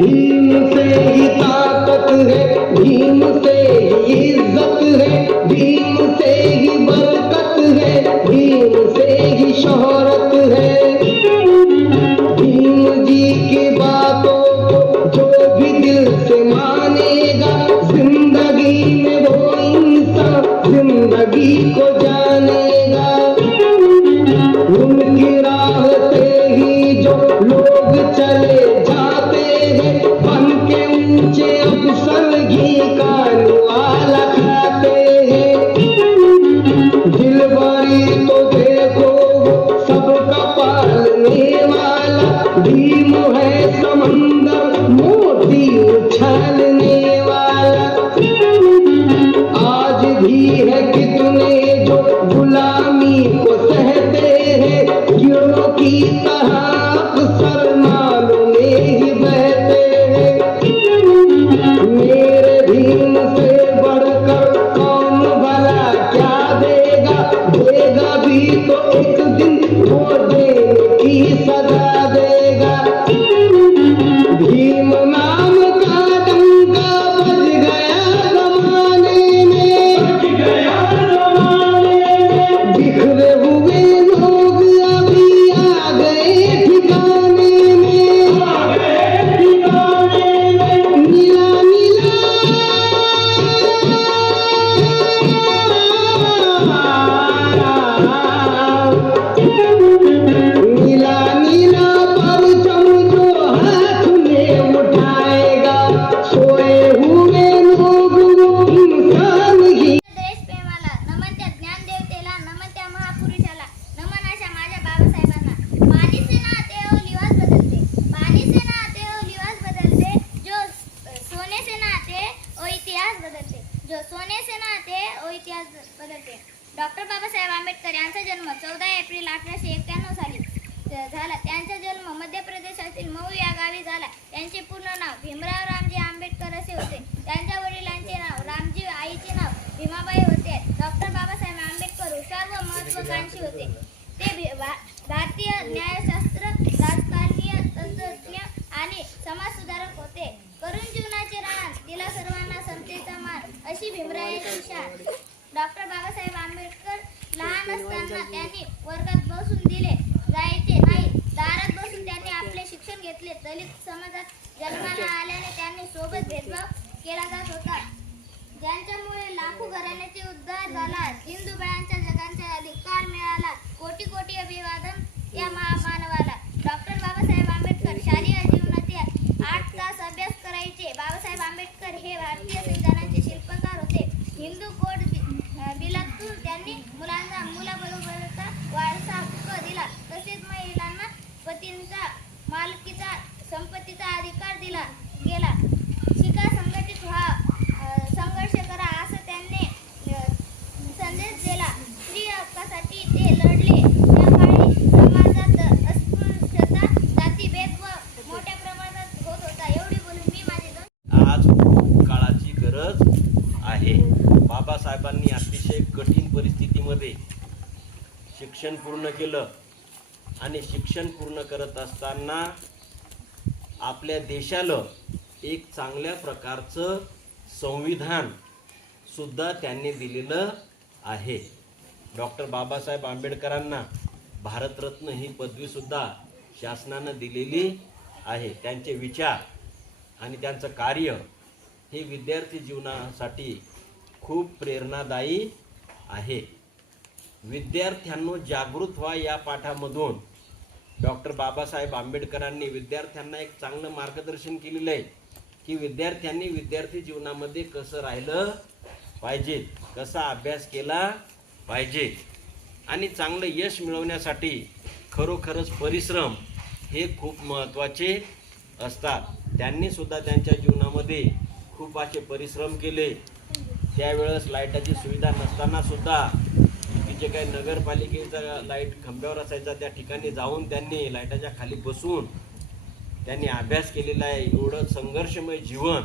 भीम से ही ताकत है भीम से ही इज़्ज़त है भीम से ही बरकत है भीम से ही शोहरत है। भीम जी की बातों को जो भी दिल से मानेगा डॉक्टर बाबासाहेब आंबेडकर यांचा जन्म चौदा एप्रिल अठराशे एक्क्याण्णव साली झाला. त्यांचा जन्म मध्य प्रदेशातील मऊ या गावी झाला. त्यांचे पूर्ण नाव भीमराव रामजी आंबेडकर असे होते. त्यांच्या वडिलांचे नाव रामजी आईचे नाव भीमाबाई होते. डॉक्टर बाबासाहेब आंबेडकर हुशार व महत्वाकांक्षी होते. ते भा- भारतीय न्यायशास्त्र राजकारणीय तंत्रज्ञ आणि समाजसुधारक होते. करून जीवनाचे रान दिला सर्वांना समतेचा मान अशी भीमरायाची शान. डॉक्टर बाबासाहेब आंबेडकर लहान असताना त्यांनी वर्गात बसून दिले. जायचे नाही. दारात बसून त्यांनी आपले शिक्षण घेतले. दलित समाजात जन्माला आल्याने त्यांनी सोबत भेदभाव केला जात होता. ज्यांच्यामुळे लाखो घराण्याचे उद्धार झाला. हिंदू बाळांच्या जगांचा मालकीचा संपत्तीचा अधिकार दिला गेला. शिका संघटित व्हा संघर्ष करा असं त्यांनी संदेश दिला. स्त्री हक्कासाठी ते लढले. त्या काळी समाजात अस्पृश्यता जातीभेद व मोठ्या प्रमाणात होत होता. एवढी बोलून मी माझे दोन आज खूप काळाची गरज आहे. बाबासाहेबांनी अतिशय कठीण परिस्थितीमध्ये शिक्षण पूर्ण केलं. आणि शिक्षण पूर्ण करत असताना आपल्या देशाला एक चांगल्या प्रकारचं संविधान सुद्धा त्यांनी दिलेलं आहे. डॉक्टर बाबासाहेब आंबेडकरांना भारतरत्न ही पदवीसुद्धा शासनानं दिलेली आहे. त्यांचे विचार आणि त्यांचं कार्य हे विद्यार्थी जीवनासाठी खूप प्रेरणादायी आहे. विद्यार्थ्यांनो जागृत व्हा या पाठामधून. डॉक्टर बाबासाहेब आंबेडकरांनी विद्यार्थ्यांना एक चांगलं मार्गदर्शन केलेलं आहे की विद्यार्थ्यांनी विद्यार्थी जीवनामध्ये कसं राहिलं पाहिजे कसा अभ्यास केला पाहिजे आणि चांगलं यश मिळवण्यासाठी खरोखरच परिश्रम हे खूप महत्त्वाचे असतात. त्यांनी सुद्धा त्यांच्या जीवनामध्ये खूप असे परिश्रम केले. त्यावेळेस लाईटाची सुविधा नसताना सुद्धा जे काही नगरपालिकेचा लाइट खांब्यावर असायचा त्या ठिकाणी जाऊन त्यांनी लाईटाच्या खाली बसून त्यांनी अभ्यास केलेला आहे. एवढं संघर्षमय जीवन.